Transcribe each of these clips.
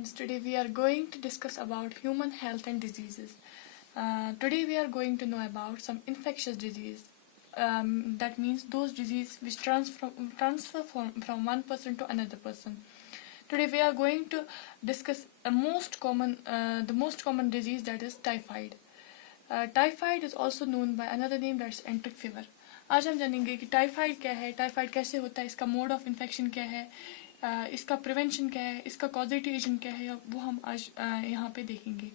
friends, today we are going to discuss about human health and diseases. Today we are going to know about some infectious disease. That means those diseases which transfer from one person to another person. Today we are going to discuss the most common disease, that is typhoid. Typhoid is also known by another name, that's enteric fever. आज हम जानेंगे कि typhoid क्या है, typhoid कैसे होता है, इसका मोड ऑफ इन्फेक्शन क्या है, इसका प्रिवेंशन क्या है, इसका कॉजेटिव एजेंट क्या है, वो हम आज यहाँ पे देखेंगे।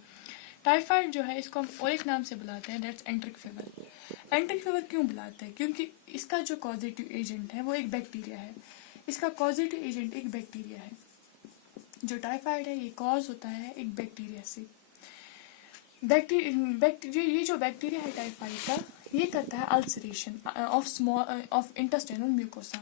टाइफाइड जो है इसको हम और एक नाम से बुलाते हैं, that's enteric fever. Enteric fever क्यों बुलाते हैं? क्योंकि इसका जो कॉजेटिव एजेंट है वो एक बैक्टीरिया है। इसका कॉजेटिव एजेंट एक बैक्टीरिया है। जो टाइफाइड है ये कॉज होता है एक बैक्टीरिया से। ये जो बैक्टीरिया है टाइफाइड का, ये करता है अल्सरेशन ऑफ इंटेस्टाइनल म्यूकोसा।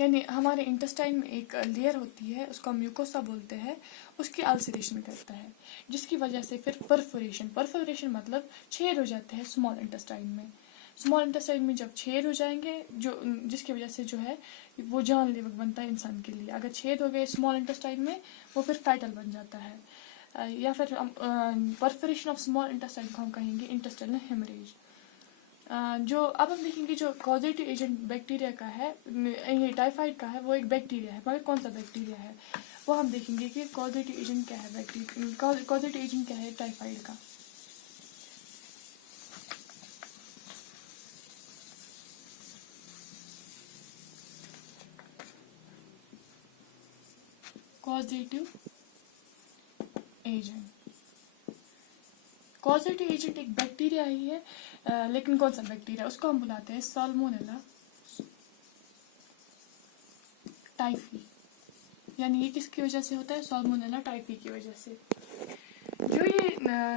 यानी हमारे इंटेस्टाइन में एक लेयर होती है, उसको म्यूकोसा बोलते हैं, उसकी अल्सरेशन करता है, जिसकी वजह से फिर परफोरेशन मतलब छेद हो जाते हैं स्मॉल इंटेस्टाइन में। स्मॉल इंटेस्टाइन में जब छेद हो जाएंगे, जिसकी वजह से जो है वो जानलेवा बनता है इंसान के लिए। अगर छेद हो गए स्मॉल इंटेस्टाइन में, वो फिर फैटल बन जाता है, या फिर परफोरेशन ऑफ स्मॉल इंटेस्टाइन को हम कहेंगे इंटेस्टाइनल हेमरेज। जो अब हम देखेंगे जो कॉजेटिव एजेंट बैक्टीरिया का है, ये टाइफाइड का है, वो एक बैक्टीरिया है। मगर कौन सा बैक्टीरिया है वो हम देखेंगे कि कॉजेटिव एजेंट क्या है कॉजेटिव एजेंट क्या है टाइफाइड का। कॉजेटिव एजेंट एक बैक्टीरिया ही है, लेकिन कौन सा बैक्टीरिया, उसको हम बुलाते हैं साल्मोनेला टाइफी। यानी ये किसकी वजह से होता है? साल्मोनेला टाइफी की वजह से। जो ये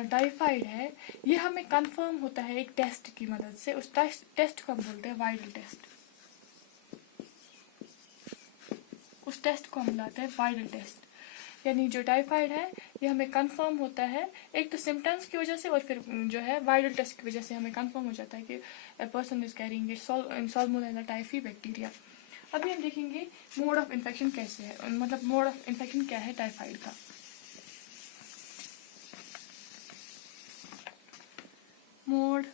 टाइफाइड है ये हमें कंफर्म होता है एक टेस्ट की मदद से। उस टेस्ट को हम बोलते हैं वाइरल टेस्ट। उस टेस्ट को हम बुलाते हैं वाइरल टेस्ट। यानी जो टाइफाइड है ये हमें कंफर्म होता है एक तो सिम्टम्स की वजह से, और फिर जो है वायरल टेस्ट की वजह से हमें कंफर्म हो जाता है कि a person is carrying salmonella typhi bacteria. अभी हम देखेंगे मोड ऑफ इन्फेक्शन कैसे है, मतलब मोड ऑफ इन्फेक्शन क्या है टाइफाइड का। Mode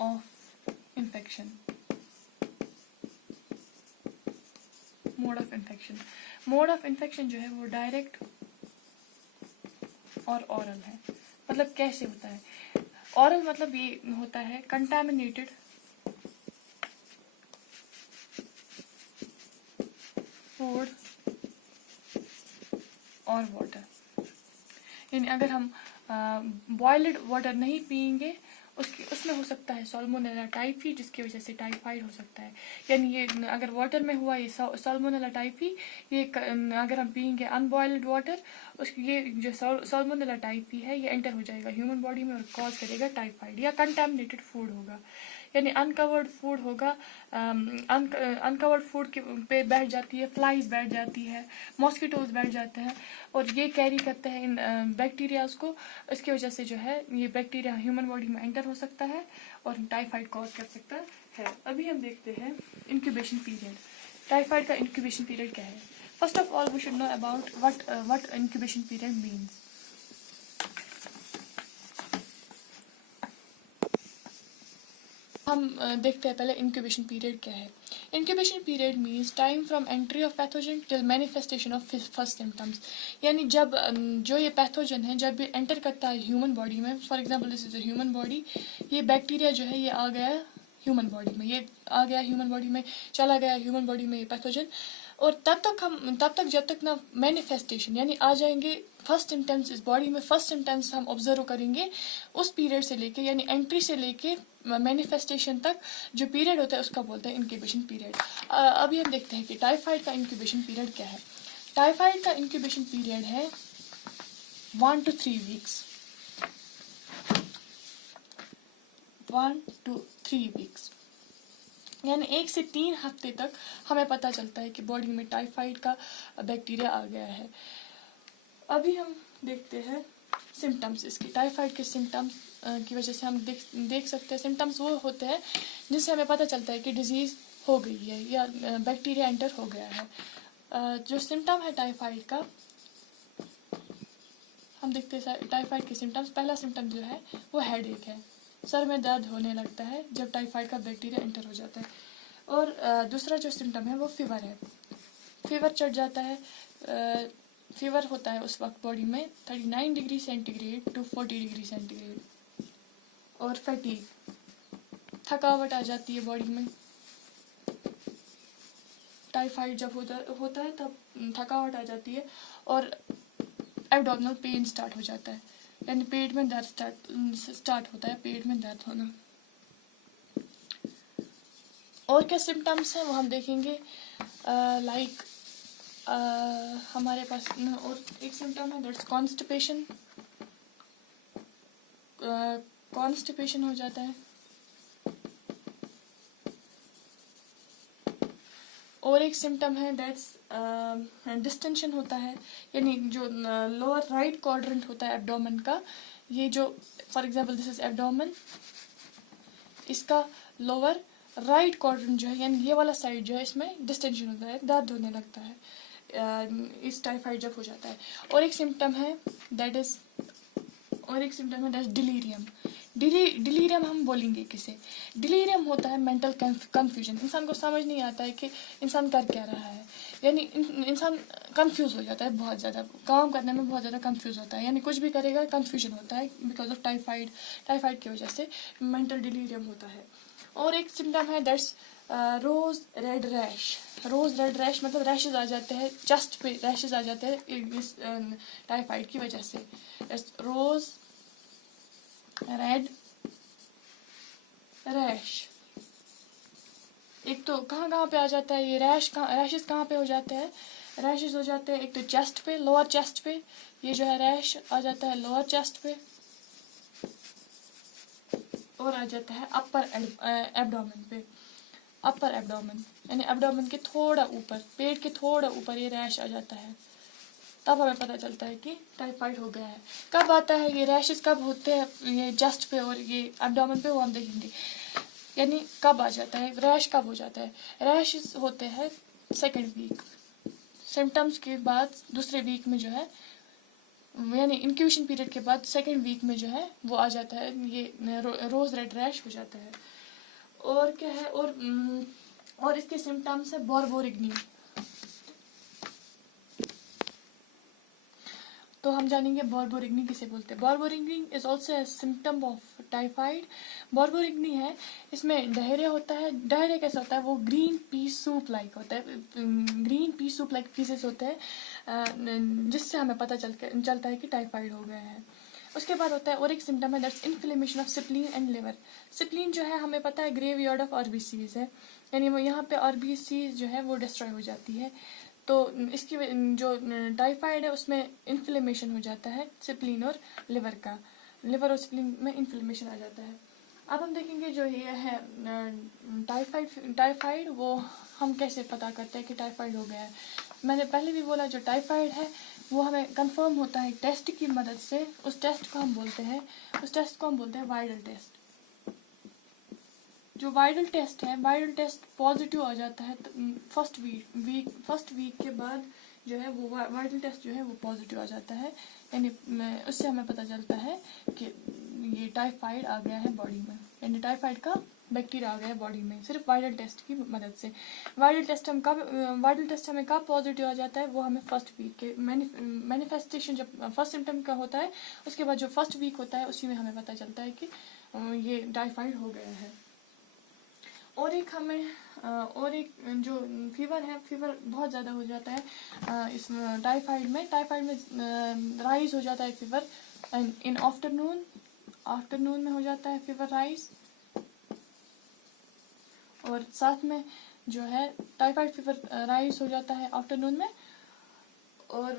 of infection mode of infection जो है वो डायरेक्ट और ऑरल है। मतलब कैसे होता है? ऑरल मतलब ये होता है कंटामिनेटेड फूड और वाटर। यानी अगर हम बॉइल्ड वाटर नहीं पियेंगे, उसमें हो सकता है साल्मोनेला टाइफी, जिसकी वजह से टाइफाइड हो सकता है। यानी ये अगर वाटर में हुआ ये साल्मोनेला टाइफी, ये अगर हम पियेंगे अनबॉइल्ड वाटर, उसकी ये जो साल्मोनेला टाइफी है ये एंटर हो जाएगा ह्यूमन बॉडी में और कॉज करेगा टाइफाइड। या कंटामिनेटेड फूड होगा, यानी अनकवर्ड फूड होगा। अनकवर्ड फूड के पे बैठ जाती है फ्लाइज, बैठ जाती है मॉस्किटोज, बैठ जाते हैं, और ये कैरी करते हैं इन बैक्टीरियाज को। इसकी वजह से जो है ये बैक्टीरिया ह्यूमन बॉडी में एंटर हो सकता है और टाइफाइड कॉज कर सकता है। अभी हम देखते हैं इंक्यूबेशन पीरियड। टाइफाइड का इंक्यूबेशन पीरियड क्या है? First of all we should know about what incubation period means. हम देखते हैं पहले इंक्यूबेशन पीरियड क्या है। Incubation period means time from entry of pathogen till manifestation of first symptoms. यानी जब जो ये पैथोजन है जब ये एंटर करता है ह्यूमन बॉडी में, for example this is a human body, ये बैक्टीरिया जो है ये आ गया ह्यूमन बॉडी में, ये आ गया ह्यूमन बॉडी में, चला गया ह्यूमन बॉडी में ये पैथोजन, और तब तक जब तक ना मैनिफेस्टेशन यानी आ जाएंगे फर्स्ट सिम्टम्स इस बॉडी में, फर्स्ट सिम्टम्स हम ऑब्जर्व करेंगे उस पीरियड से लेके, यानी एंट्री से लेके मैनिफेस्टेशन तक जो पीरियड होता है उसका बोलते हैं इंक्यूबेशन पीरियड। अभी हम देखते हैं कि टाइफाइड का इंक्यूबेशन पीरियड क्या है। टाइफाइड का इंक्यूबेशन पीरियड है 1 to 3 weeks। 1 to 3 weeks यानी 1 से 3 हफ्ते तक हमें पता चलता है कि बॉडी में टाइफाइड का बैक्टीरिया आ गया है। अभी हम देखते हैं सिम्टम्स इसके। टाइफाइड के सिम्टम्स की वजह से हम देख सकते हैं, सिम्टम्स वो होते हैं जिससे हमें पता चलता है कि डिजीज़ हो गई है या बैक्टीरिया एंटर हो गया है। जो सिम्टम है टाइफाइड का, हम देखते हैं टाइफाइड के सिम्टम्स। पहला सिम्टम जो है वो हेडेक है, सर में दर्द होने लगता है जब टाइफाइड का बैक्टीरिया एंटर हो जाता है। और दूसरा जो सिम्टम है वो फीवर है, फीवर चढ़ जाता है। फीवर होता है उस वक्त बॉडी में 39 degree centigrade to 40 degree centigrade. और फैटीग, थकावट आ जाती है बॉडी में। टाइफाइड जब होता है तब थकावट आ जाती है। और एब्डोमिनल पेन स्टार्ट हो जाता है, यानी पेट में दर्द स्टार्ट होता है, पेट में दर्द होना। और क्या सिम्टम्स हैं वो हम देखेंगे। लाइक हमारे पास और एक सिम्टम है दैट्स कॉन्स्टिपेशन, कॉन्स्टिपेशन हो जाता है। और एक सिम्टम है दैट्स डिस्टेंशन होता है, यानी जो लोअर राइट क्वाड्रेंट होता है एब्डोमेन का, ये जो for example this is abdomen, इसका लोअर राइट क्वाड्रेंट जो है यानी ये वाला साइड जो है इसमें डिस्टेंशन होता है, दर्द होने लगता है इस टाइफाइड जब हो जाता है। और एक सिम्टम है दैट्स डिलीरियम। डिलीरियम हम बोलेंगे किसे, डिलीरियम होता है मेंटल कंफ्यूजन। इंसान को समझ नहीं आता है कि इंसान कर क्या रहा है, यानी इंसान कंफ्यूज हो जाता है बहुत ज़्यादा, काम करने में बहुत ज़्यादा कंफ्यूज होता है, यानी कुछ भी करेगा कंफ्यूजन होता है बिकॉज ऑफ टाइफाइड की वजह से मेंटल डिलीरियम होता है। और एक सिम्टम है that's rose red rash. Rose red rash मतलब रैशेज आ जाते हैं चेस्ट पे, रैशेज आ जाते हैं इस टाइफाइड की वजह से। रोज रेड रैश। एक तो कहाँ पे आ जाता है ये रैशेस कहाँ पे हो जाते हैं, रैशेस हो जाते हैं एक तो चेस्ट पे, लोअर चेस्ट पे, ये जो है रैश आ जाता है लोअर चेस्ट पे। और आ जाता है अपर एब्डोमेन पे, अपर एब्डोमेन यानी एब्डोमेन के थोड़ा ऊपर, पेट के थोड़ा ऊपर ये रैश आ जाता है। तब हमें पता चलता है कि टाइफाइड हो गया है। कब आता है ये रैशेस, कब होते हैं ये चेस्ट पे और ये एब्डोमेन पे, वो हम देखेंगे। यानी कब आ जाता है रैश, कब हो जाता है रैशेस होते हैं सेकेंड वीक, सिम्टम्स के बाद दूसरे वीक में जो है, यानी इंक्यूबेशन पीरियड के बाद सेकेंड वीक में जो है वो आ जाता है, ये रोज रेड रैश हो जाता है। और क्या है, और इसके सिम्टम्स है बोर्बोरिग्नी। तो हम जानेंगे बोर्बोरिग्नी किसे बोलते हैं। Borborygmi is also a symptom of typhoid. Borborygmi है, इसमें डायरिया होता है। डायरिया कैसा होता है, वो ग्रीन पी सूप लाइक होता है, green pea soup like pieces होते हैं, जिससे हमें पता चलता है कि टाइफाइड हो गया है। उसके बाद होता है और एक सिम्टम है that's inflammation of spleen and liver. Spleen जो है हमें पता है ग्रेवयार्ड ऑफ आरबीसीज है, यानी वो यहाँ पे आरबीसीज जो है वो डिस्ट्रॉय हो जाती है। तो इसकी जो टाइफाइड है उसमें इन्फ्लेमेशन हो जाता है स्प्लीन और लिवर का, लिवर और स्प्लीन में इन्फ्लेमेशन आ जाता है। अब हम देखेंगे जो ये है टाइफाइड वो हम कैसे पता करते हैं कि टाइफाइड हो गया है। मैंने पहले भी बोला जो टाइफाइड है वो हमें कंफर्म होता है टेस्ट की मदद से। उस टेस्ट को हम बोलते हैं वायरल टेस्ट। जो वायरल टेस्ट है, वायरल टेस्ट पॉजिटिव आ जाता है फर्स्ट वीक के बाद जो है वो वायरल टेस्ट जो है वो पॉजिटिव आ जाता है, यानी उससे हमें पता चलता है कि ये टाइफाइड आ गया है बॉडी में, यानी टाइफाइड का बैक्टीरिया आ गया है बॉडी में सिर्फ वायरल टेस्ट की मदद से। वायरल टेस्ट हमें कब पॉजिटिव आ जाता है, वो हमें फर्स्ट वीक के मैनिफेस्टेशन जब फर्स्ट सिम्टम का होता है उसके बाद जो फर्स्ट वीक होता है उसी में हमें पता चलता है कि ये टाइफाइड हो गया है। और एक जो फीवर है, फीवर बहुत ज़्यादा हो जाता है इस टाइफाइड में राइज हो जाता है फीवर इन आफ्टरनून में हो जाता है फीवर राइज। और साथ में जो है टाइफाइड फीवर राइज हो जाता है आफ्टरनून में। और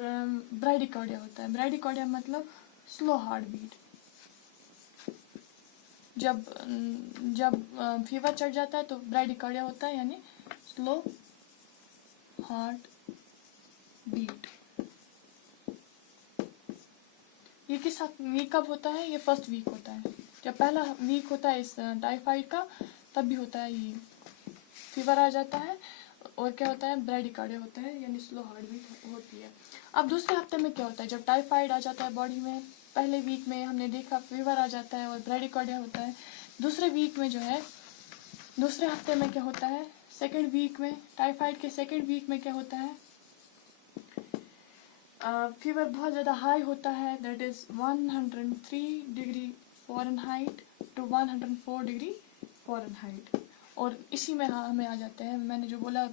ब्राइडिकार्डिया होता है, ब्राइडिकार्डिया मतलब स्लो हार्ट बीट। जब फीवर चढ़ जाता है तो ब्राइडिकार्डिया होता है, यानी स्लो हार्ट बीट। ये कब होता है, ये फर्स्ट वीक होता है। जब पहला वीक होता है इस टाइफाइड का तब भी होता है, ये फीवर आ जाता है और क्या होता है, ब्रैडिकार्डिया होता है, यानी स्लो हार्ट बीट होती है। अब दूसरे हफ्ते में क्या होता है, जब टाइफाइड आ जाता है बॉडी में, पहले वीक में हमने देखा फीवर आ जाता है और ब्रैडिकार्डिया होता है। दूसरे वीक में जो है, दूसरे हफ्ते में क्या होता है, सेकेंड वीक में, टाइफाइड के सेकेंड वीक में क्या होता है, फीवर बहुत ज़्यादा हाई होता है, that is 103 degree Fahrenheit to 104 degree Fahrenheit. और इसी में हमें आ जाते हैं, मैंने जो बोला,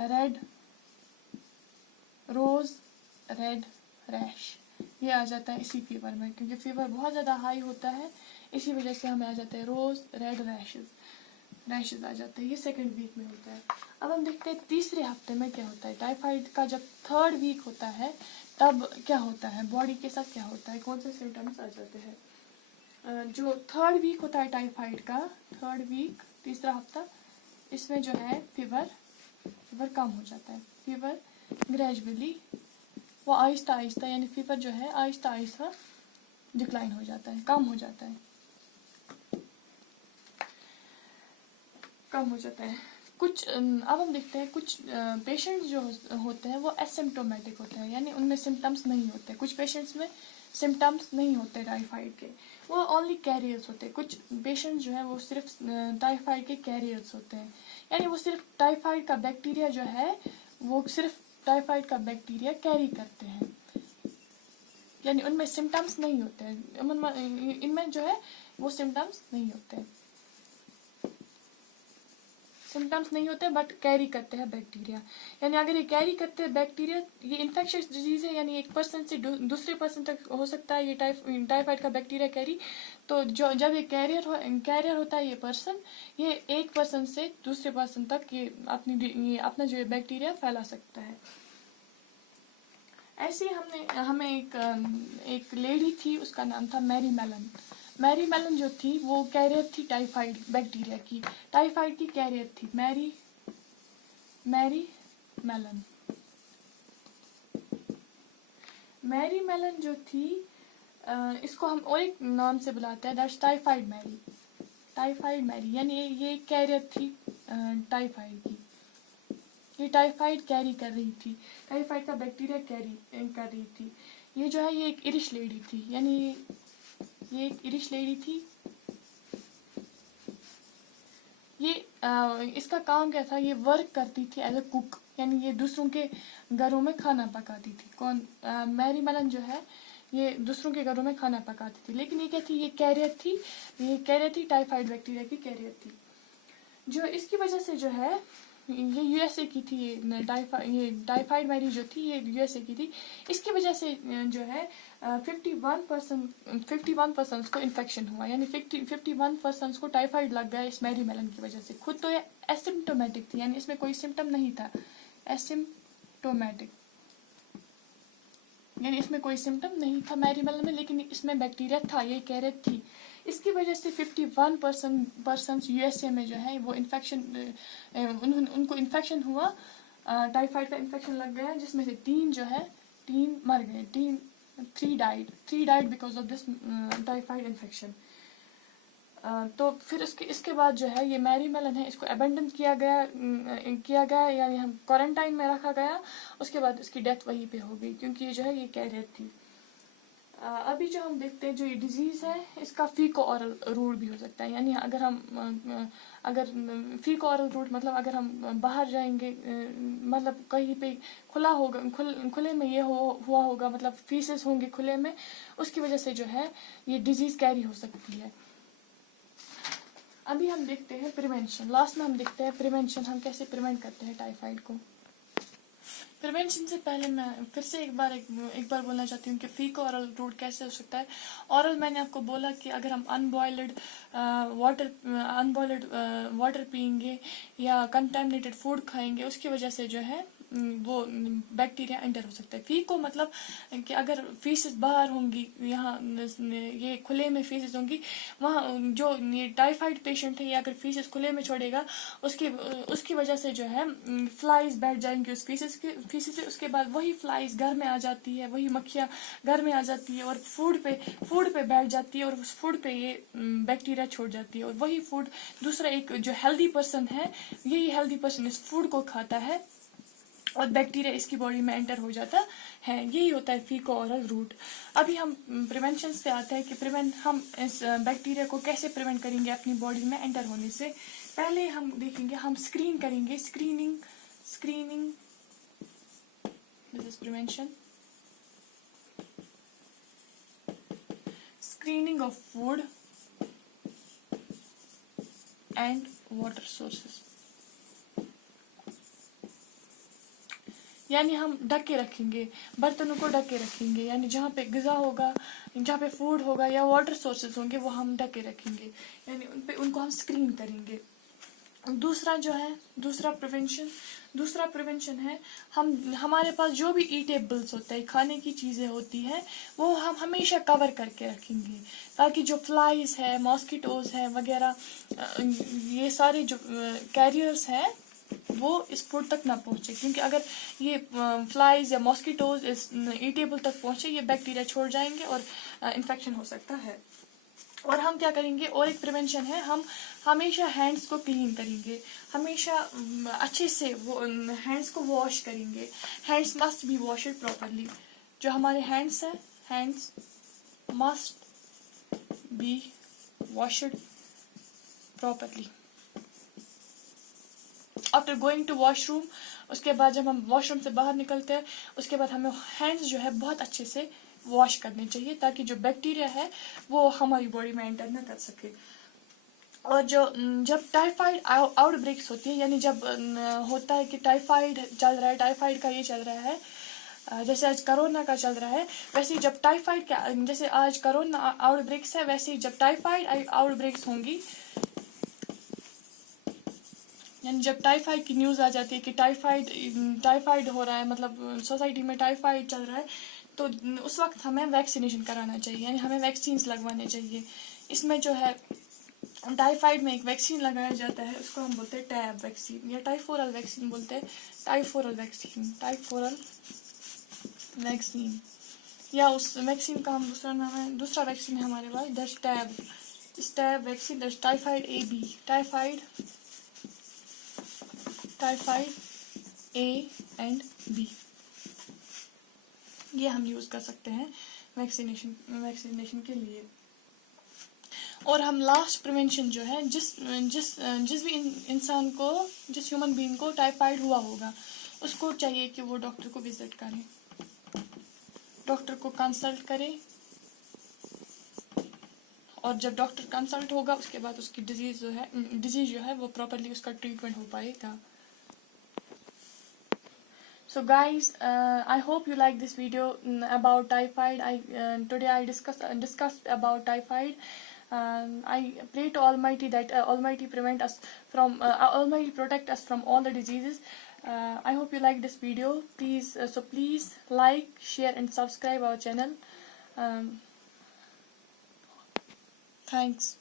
रेड रोज़, रेड रैश, ये आ जाता है इसी फीवर में, क्योंकि फीवर बहुत ज़्यादा हाई होता है, इसी वजह से हमें आ जाते हैं रोज़ रेड रैशेज आ जाते हैं। ये सेकेंड वीक में होता है। अब हम देखते हैं तीसरे हफ्ते में क्या होता है। टाइफाइड का जब थर्ड वीक होता है तब क्या होता है, बॉडी के साथ क्या होता है, कौन से सिम्टम्स आ जाते हैं। जो थर्ड वीक होता है टाइफाइड का, थर्ड वीक, तीसरा हफ्ता, इसमें जो है फीवर कम हो जाता है। फीवर ग्रेजुअली, वो आहिस्ता आहिस्ता, यानी फीवर जो है आहिस्ता आहिस्ता डिक्लाइन हो जाता है, कम हो जाता है, कम हो जाता है। कुछ अब हम देखते हैं, कुछ पेशेंट्स जो होते हैं वो एसिम्प्टोमेटिक होते हैं, यानी उनमें सिम्टम्स नहीं होते। कुछ पेशेंट्स में सिम्टम्स नहीं होते टाइफाइड के, वो ओनली कैरियर्स होते हैं। कुछ पेशेंट्स जो है वो सिर्फ टाइफाइड के कैरियर्स होते हैं, यानी वो सिर्फ टाइफाइड का बैक्टीरिया जो है, वो सिर्फ टाइफाइड का बैक्टीरिया कैरी करते हैं, यानी उनमें सिम्टम्स नहीं होते हैं। इनमें जो है वो सिम्टम्स नहीं होते हैं, सिम्टम्स नहीं होते, बट कैरी करते हैं बैक्टीरिया। यानी अगर ये कैरी करते हैं बैक्टीरिया, ये इन्फेक्शियस डिजीज है, यानी एक पर्सन से दूसरे पर्सन तक हो सकता है ये टाइफाइड का बैक्टीरिया कैरी। तो जब ये कैरियर होता है ये पर्सन, ये एक पर्सन से दूसरे पर्सन तक ये अपना जो बैक्टीरिया फैला सकता है। ऐसे हमें एक लेडी थी, उसका नाम था मैरी मेलन जो थी वो कैरियर थी टाइफाइड बैक्टीरिया की, टाइफाइड की कैरियर थी मैरी मेलन जो थी, इसको हम और एक नाम से बुलाते हैं, दैट्स टाइफाइड मैरी, यानी ये कैरियर थी टाइफाइड की। ये टाइफाइड कैरी कर रही थी, टाइफाइड का बैक्टीरिया कैरी कर रही थी। ये जो है ये एक इरिश लेडी थी, यानी ये एक इरिश लेडी थी। ये इसका काम क्या था, ये वर्क करती थी एज अ कुक, यानी ये दूसरों के घरों में खाना पकाती थी। कौन, मैरी मेलन जो है ये दूसरों के घरों में खाना पकाती थी, लेकिन ये क्या थी, ये कैरियर थी टाइफाइड बैक्टीरिया की कैरियर थी। जो इसकी वजह से जो है, ये यूएसए की थी, ये टाइफाइड मैरी जो थी ये यूएसए की थी। इसकी वजह से जो है 51% को इन्फेक्शन हुआ, यानी 51% को टाइफाइड लग गया इस मैरी मेलन की वजह से। खुद तो ये एसिम्प्टोमेटिक थी, यानी इसमें कोई सिम्टम नहीं था, एसिम्प्टोमेटिक, यानी इसमें कोई सिम्टम नहीं था मैरी मेलन में, लेकिन इसमें बैक्टीरिया था, ये कैरियर थी। इसकी वजह से 51% यूएसए में जो है वो इन्फेक्शन, उनको इन्फेक्शन हुआ, टाइफाइड का इन्फेक्शन लग गया, जिसमें से 3 मर गए, 3 died because of this typhoid infection. तो फिर इसके बाद जो है ये मैरी मेलन है, इसको अबेंडन किया गया, यानी हम क्वारंटाइन में रखा गया। उसके बाद इसकी डेथ वहीं पे हो गई, क्योंकि ये जो है ये कैरियर थी। अभी जो हम देखते हैं जो ये डिजीज़ है, इसका फीको ऑरल रूट भी हो सकता है, यानी अगर फीको ऑरल रूट मतलब अगर हम बाहर जाएंगे, मतलब कहीं पे खुला होगा, खुले में ये हुआ होगा, मतलब फीसेस होंगे खुले में, उसकी वजह से जो है ये डिजीज़ कैरी हो सकती है। अभी हम देखते हैं प्रिवेंशन, लास्ट में हम देखते हैं प्रिवेंशन, हम कैसे प्रिवेंट करते हैं टाइफाइड को। प्रिवेंशन से पहले मैं फिर से एक बार बोलना चाहती हूँ कि फीको ऑरल रूट कैसे हो सकता है। ऑरल मैंने आपको बोला कि अगर हम अनबॉयल्ड वाटर पियेंगे या कंटेमिनेटेड फूड खाएंगे, उसकी वजह से जो है वो बैक्टीरिया एंटर हो सकता है। फीको मतलब कि अगर फीसेस बाहर होंगी, यहाँ ये खुले में फीसेस होंगी, वहाँ जो ये टाइफाइड पेशेंट है, ये अगर फीसेस खुले में छोड़ेगा, उसकी वजह से जो है फ्लाइज बैठ जाएंगी उस फीसेस से। उसके बाद वही फ्लाइज घर में आ जाती है, वही मक्खियाँ घर में आ जाती है और फूड पे बैठ जाती है, और उस फूड पे ये बैक्टीरिया छोड़ जाती है। और वही फूड दूसरा एक जो हेल्दी पर्सन है, यही हेल्दी पर्सन इस फूड को खाता है और बैक्टीरिया इसकी बॉडी में एंटर हो जाता है। यही होता है फीको ओरल रूट। अभी हम प्रिवेंशन पे आते हैं कि हम इस बैक्टीरिया को कैसे प्रिवेंट करेंगे अपनी बॉडी में एंटर होने से। पहले हम देखेंगे, हम स्क्रीन करेंगे। Screening this is prevention. Screening of food and water sources, यानी हम ढक के रखेंगे, बर्तनों को ढक के रखेंगे, यानी जहाँ पे ग़िज़ा होगा, जहाँ पे फूड होगा या वाटर सोर्सेज होंगे वो हम ढक के रखेंगे, यानी उनको हम स्क्रीन करेंगे। दूसरा जो है, दूसरा प्रिवेंशन है, हमारे पास जो भी ईटेबल्स होता है, खाने की चीज़ें होती हैं, वो हम हमेशा कवर करके रखेंगे, ताकि जो फ्लाइज है, मॉस्किटोज है वगैरह, ये सारे जो कैरियर्स हैं वो इस फूड तक ना पहुँचे। क्योंकि अगर ये फ्लाइज या मॉस्किटोज इस ईटेबल तक पहुँचे, ये बैक्टीरिया छोड़ जाएंगे और इन्फेक्शन हो सकता है। और हम क्या करेंगे, और एक प्रिवेंशन है, हम हमेशा हैंड्स को क्लीन करेंगे, हमेशा अच्छे से वो हैंड्स को वॉश करेंगे। Hands must be washed properly. जो हमारे हैंड्स हैं, hands must be washed properly after going to washroom. उसके बाद जब हम वॉशरूम से बाहर निकलते हैं, उसके बाद हमें हैंड्स जो है बहुत अच्छे से वॉश करने चाहिए, ताकि जो बैक्टीरिया है वो हमारी बॉडी में एंटर ना कर सके। और जब टाइफाइड आउटब्रेक्स होती है, यानी जब होता है कि टाइफाइड चल रहा है, टाइफाइड का ये चल रहा है, जैसे आज कोरोना का चल रहा है, वैसे ही जब टाइफाइड का, जैसे आज कोरोना आउटब्रेक्स है, वैसे ही जब टाइफाइड आउटब्रेक्स होंगी, यानी जब टाइफाइड की न्यूज़ आ जाती है कि टाइफाइड हो रहा है, मतलब सोसाइटी में टाइफाइड चल रहा है, तो उस वक्त हमें वैक्सीनेशन कराना चाहिए, यानी हमें वैक्सीन लगवाने चाहिए। इसमें जो है टाइफाइड में एक वैक्सीन लगाया जाता है, उसको हम बोलते हैं टैब वैक्सीन या टाइफोरल वैक्सीन बोलते हैं। टाइफोरल वैक्सीन या उस वैक्सीन का हम दूसरा नाम है, दूसरा वैक्सीन है हमारे पास, दैट्स टैब। इस tab vaccine, that's typhoid AB, typhoid A and B, ये हम यूज़ कर सकते हैं वैक्सीनेशन के लिए। और हम लास्ट प्रिवेंशन जो है, जिस भी इंसान को, जिस ह्यूमन बीइंग को टाइफाइड हुआ होगा, उसको चाहिए कि वो डॉक्टर को विजिट करें, डॉक्टर को कंसल्ट करें, और जब डॉक्टर कंसल्ट होगा उसके बाद उसकी डिजीज जो है वो प्रॉपरली उसका ट्रीटमेंट हो पाएगा। So guys, I hope you like this video about typhoid. Today I discussed about typhoid. I pray to Almighty that Almighty Almighty protect us from all the diseases. I hope you like this video. Please like, share, and subscribe our channel. Thanks.